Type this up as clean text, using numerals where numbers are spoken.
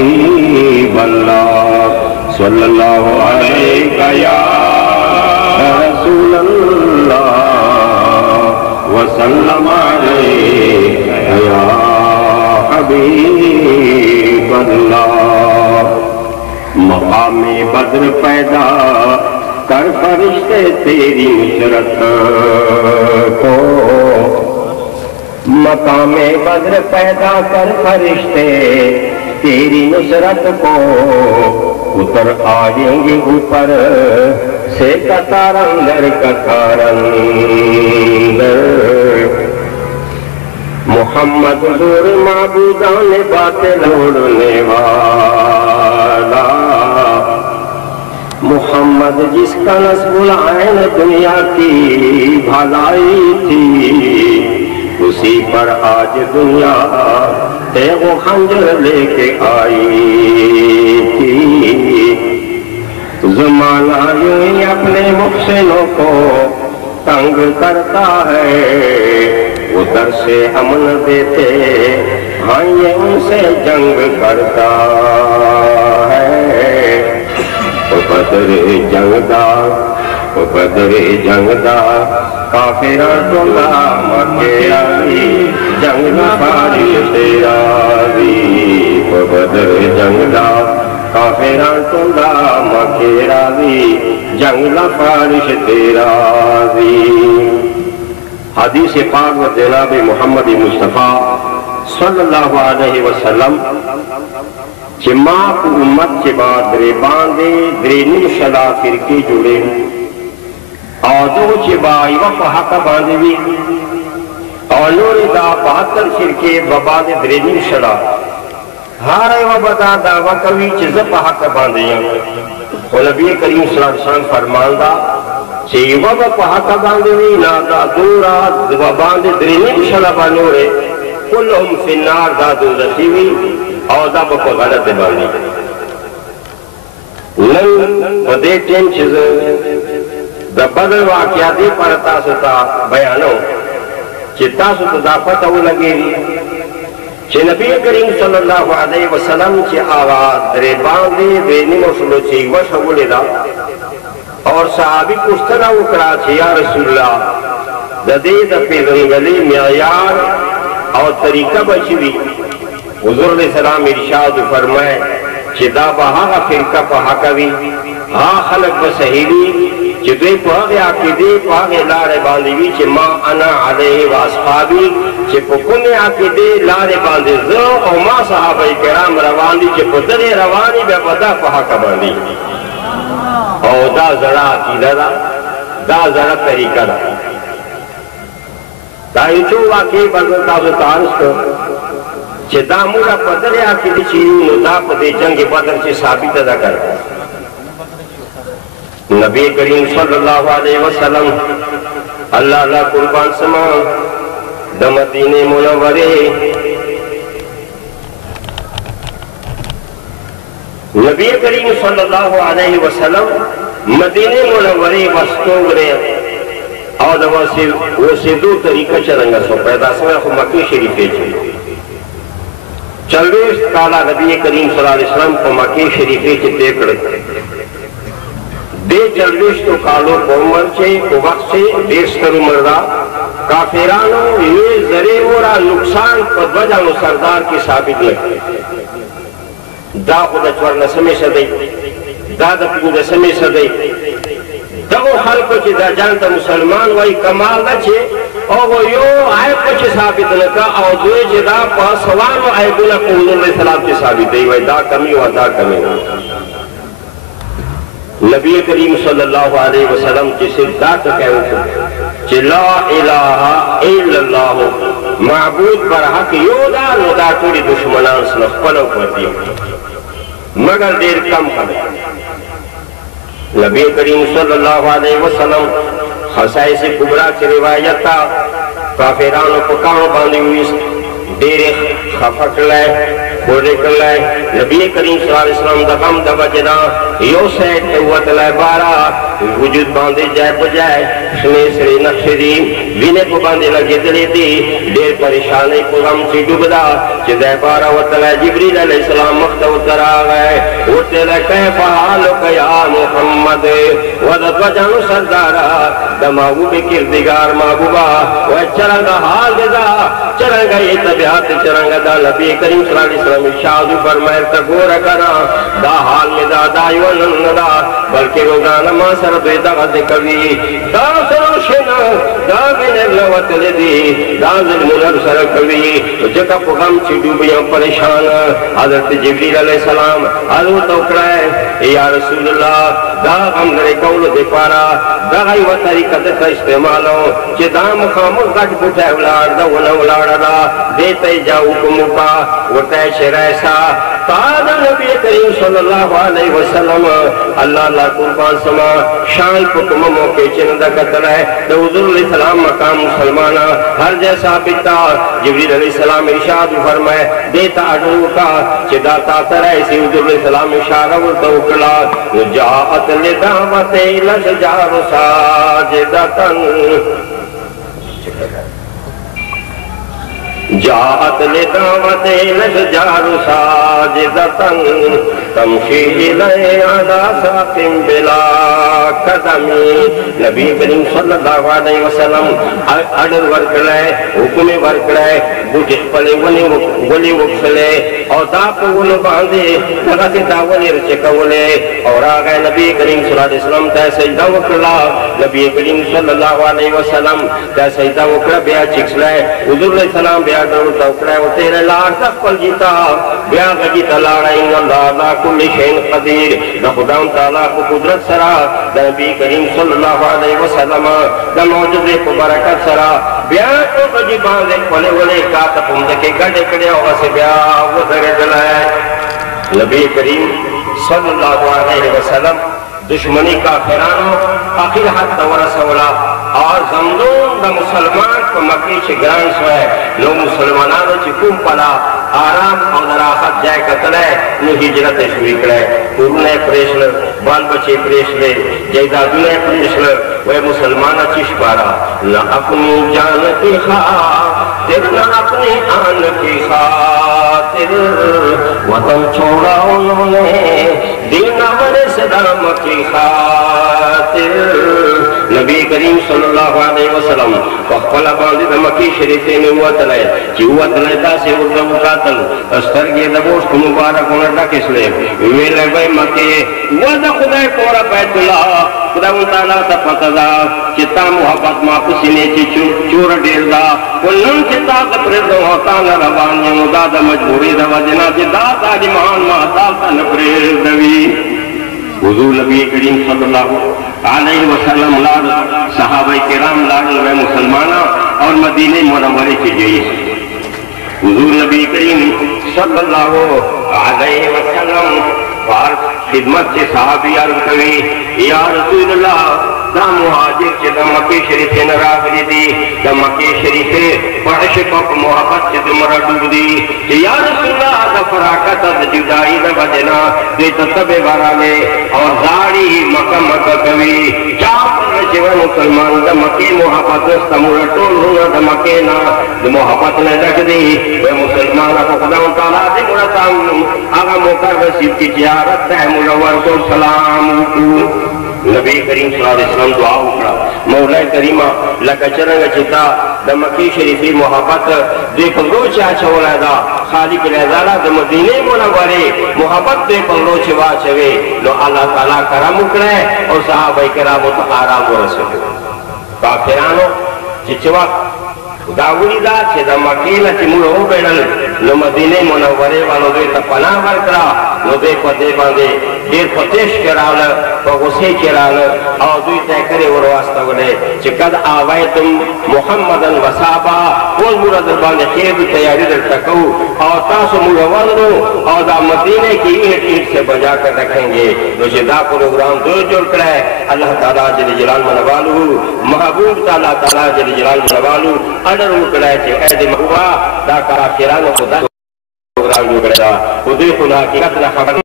حبیب اللہ صلی اللہ علیہ یا رسول اللہ وسلم علیہ یا حبیب اللہ مقام بدر پیدا کر فرشتے تیری نصرت کو مقام بدر پیدا کر فرشتے تیری نصرت کو اتر آئیں گے اوپر سے قطار اندر قطار اندر محمد حضور معبودان باطل اڑنے والا محمد جس کا نصب العین دنیا کی بھلائی تھی اسی پر آج دنیا تیغ و خنجر لے کے آئی تھی زمانہ یوں ہی اپنے محسنوں کو تنگ کرتا ہے ادھر سے امن دیتے ہاں یہ ان سے جنگ کرتا ہے بدر جنگ دا بدر جنگ دا کافران ٹولا مکے آئی جنگ دا فارش تیرا دی بدر جنگ دا کافران ٹولا مکے آئی جنگ دا فارش تیرا دی حدیث پاک و جناب محمد مصطفیٰ صلی اللہ علیہ وسلم کہ ماں کو امت کے بعد درے باندے درے نمشلا فرقے جڑے اور دو چے بائی وقت حق باندے بھی اور نور دا 72 فرقے وباد درے نمشلا ہارے وبدا دعویٰ کوئی چیزب حق باندے ہیں اور نبی کریم صلی اللہ علیہ وسلم فرمان دا چی وقت حق باندے بھی نادا دورا وباد درے نمشلا بانورے کلہم فی النار دا دوزخی بھی اور دا بکو غلط بانی نن بدے ٹیم چیز دا بدل واقعاتی پر تاسو تا بیانو چی تاسو تا دا پتاو لگے لی چی نبی کریم صلی اللہ علیہ وسلم چی آغاز درے باندے دینی مسلو چی وشولی دا اور صحابی کستنا اکرا چی یا رسول اللہ دا دے دا پیغنگلی معیار اور طریقہ بچوی حضور علیہ السلام ارشاد فرمائے چی دا بہاگا فرقہ پہاکوی ہاں خلق بسہیلی چی دوی پہاگے عقیدے پہاگے لارے باندیوی چی ما انا علیہ واصحابی چی پکنے عقیدے لارے باندی زو او ما صحابہ کرام رواندی چی پدر روانی بے پدا پہاکا باندی او دا زڑا عقیدہ دا زڑا طریقہ دا دا انچو واقعی بردن تازو تارس کو چی دا مولا پدر عقیدی چیو دا پدے جنگ بدر چی ثابت دا کر نبی کریم صلی اللہ علیہ وسلم اللہ اللہ قربان سما دا مدینہ منورے نبی کریم صلی اللہ علیہ وسلم مدینہ منورے وستوں گرے اور وہ سے دو طریقہ چلنگا سو پیدا سمیں خو مکی شریفے چھے چلویس کالا نبی کریم صلی اللہ علیہ وسلم کو مکی شریفے چھے دیکھڑے دے چلویس تو کالو کو عمر چھے کو وقت چھے دیستر مردہ کافرانو یہ ذریع ورہ نقصان پر وجہ سردار کی ثابت لگے دا خود اچور نسمی صدی دا دا پینگ نسمی صدی دغو خلقو چی دا جانتا مسلمان وی کمال دا چی او وہ یو آئے پچی ثابت لکا او دوی چی دا پا سوانو آئے گونا کو حضور علیہ السلام چی ثابت دی وی دا کمی و دا کمی نبی کریم صلی اللہ علیہ وسلم چی صرف دا تکیو چی لا الہ الا اللہ معبود پر حق یو دا نو دا توڑی دشمنان سنخ پلو پڑتی مگر دیر کم خبر نبی کریم صلی اللہ علیہ وسلم خصائص کبرا کی روایت تا کافرانو پکاؤں باندھی ہوئی دیر خفق لائے بولے کر لائے نبی کریم صلی اللہ علیہ وسلم دا غم دا وجنا یو سیٹ قوت لائے بارا وجود باندے جائے بجائے سنے سرے نقشے دی وینے کو باندے لگے دلے دی دیر پریشانے کو غم سی ڈوبدا چدے بارا وطلع جبریل علیہ السلام مختو تر آگئے وطلع کیف حالک یا محمد وزد وجانو سردارا دا محبوب کردگار محبوبا وہ چرنگا حال دا چرنگا یہ طبیعت چرنگا دا نبی کریم صلی اللہ علیہ وسلم شاہدو فرمائر تکورا کرا دا حال میں دا دائیوان دا بلکہ روزانہ ما سر بیدہ غد کبھی دا سروشنا دا بینر لوطل دی دا ظلم سر کبھی جگہ پغم چی ڈوبیاں پریشان حضرت جبریل علیہ السلام حضرت اکرائے یا رسول اللہ دا غم درے قول دے پارا دا غی و طریقہ دکھا استعمالو چی دا مخامل گٹ بٹھے اولاد دا ونا اولاد دا دیتے جاؤ کمکا وٹے شرائسا تادا نبی کریم صلی اللہ علیہ وسلم اللہ اللہ قربان سما شان پکم موقع چندہ قتل ہے دا حضور علیہ السلام مقام مسلمانا ہر جیسا بیتا جبریل علیہ السلام ارشاد فرمائے دیتا اڈو کا چدا تاثر ہے اسی حضور علیہ السلام اشارہ ورطا اکلا جاعت لدعوت لشجار ساجدتن جاءت لدعوت لشجار ساجدتن تمشی الی علی ساق بلا قدمی نبی کریم صلی اللہ علیہ وسلم اڈر ورکڑے حکم ورکڑے بوٹس پلے ولی وکسلے اور داپ ون باندے لگاتی داولی رچکولے اور آگئے نبی کریم صلی اللہ علیہ وسلم تے سجدہ وکلا نبی کریم صلی اللہ علیہ وسلم تے سجدہ وکلا بیا چکسلے حضور علیہ السلام بیا ڈرو توکڑے وہ تیرے لار تک پل جیتا بیا گجیتا لارائیں اللہ لا کل شین قدیر دا خداون تعالیٰ کو قدرت سرا دا نبی کریم صلی اللہ علیہ وسلم دا موجود کو برکت سرا بیا کو گجی باندے کھولے ولے کاتا پمدکے گڑے کڑے ہوگا سے بیا وہ درے دلائے نبی کریم صلی اللہ علیہ وسلم دشمنی کا کافرانو آخر حد دورہ سولا اور زمدون دا مسلمان کو مکی چھ گران سوئے نو مسلمانانو چھ کم پلا آرام اور نراحت جائے قتلے نو ہجرت شوئی کرے پورنے پریشل بال بچے پریشلے جائدادونے پریشل وہ مسلمانہ چش پارا نہ اپنی جان کی خاطر نہ اپنی آن کی خاطر وطن چھوڑا انہوں نے دین امر صدام کی خاطر نبی کریم صلی اللہ علیہ وسلم وقفلا باندی دا مکی شریفے میں ہوا تلائے چی ہوا تلائے تا سے اردو قاتل استرگی دبوش کو مبارک ہونا کس لے ویلے بھائی مکی ودا خدای کورا بیت اللہ خدا انتالا تا پتدا چتا محبت ما پسینے چی چور دیر دا کلن چتا قطر دو ہوتانا ربانی دا دا مجبوری دا وجنا چی دا دا دی مہان محتال تا نپریر دوی حضور نبی کریم صلی اللہ علیہ وسلم لار صحابہ کرام لار و مسلمانہ اور مدینہ منورے کی جئی حضور نبی کریم صلی اللہ علیہ وسلم اور خدمت سے صحابی عرض کریں یا رسول اللہ دا مہاجر چے دا مکی شریفے نراغلی دی دا مکی شریفے پڑش پاک محبت چے دمرا ڈوب دی یا رسول اللہ دا فراقت دا جدائی دا بدنا دے تطبے بارانے اور زاڑی مکہ مکہ کبھی چاپ چے وہ مسلمان دا مکی محبت دستا مورا ٹول ہونا دا مکی نا دا محبت نے رکھ دی وہ مسلمان کو خدا تعالیٰ دی مورا تاؤں آگا موقع رسیب کی جیارت ہے مروار کو سلام کو نبی کریم صلی اللہ علیہ وسلم دعا اکڑا مولا کریمہ لکا چرنگا چتا دا مکی شریفی محبت دے پلو چاچا ولا دا خالق الازالہ دا مدینہ منورے محبت دے پلو چوا چوے لو اللہ تعالیٰ کرم اکڑے اور صحابہ کرامو تو آرام ورسکے کافرانو چچوا خداولی دا چھ دا مکیلہ چھ مرہو بیڑل نو مدینہ منورے والو دے تا پناہ ورکرا نو دے پتے باندے دیر پتیش کرال پا غصے کرال اور دوی تیکرے ورواستا گلے چکد آوائیتم محمدن وصابا کول مرد باندے خیر تیاری در تکو اور تاسو مروندو اور دا مدینہ کی ایٹ ایٹ سے بجا کر رکھیں گے نو چھ دا پروگرام دو جوڑ کرے اللہ تعالیٰ جل جلال منوالو محبوب تعالیٰ جل جلال منوالو اڈر اکڑے چھے اید محبوبہ دا کافران خدا انسان جو کرے دا وہ دے خدا حقیقت نہ خبر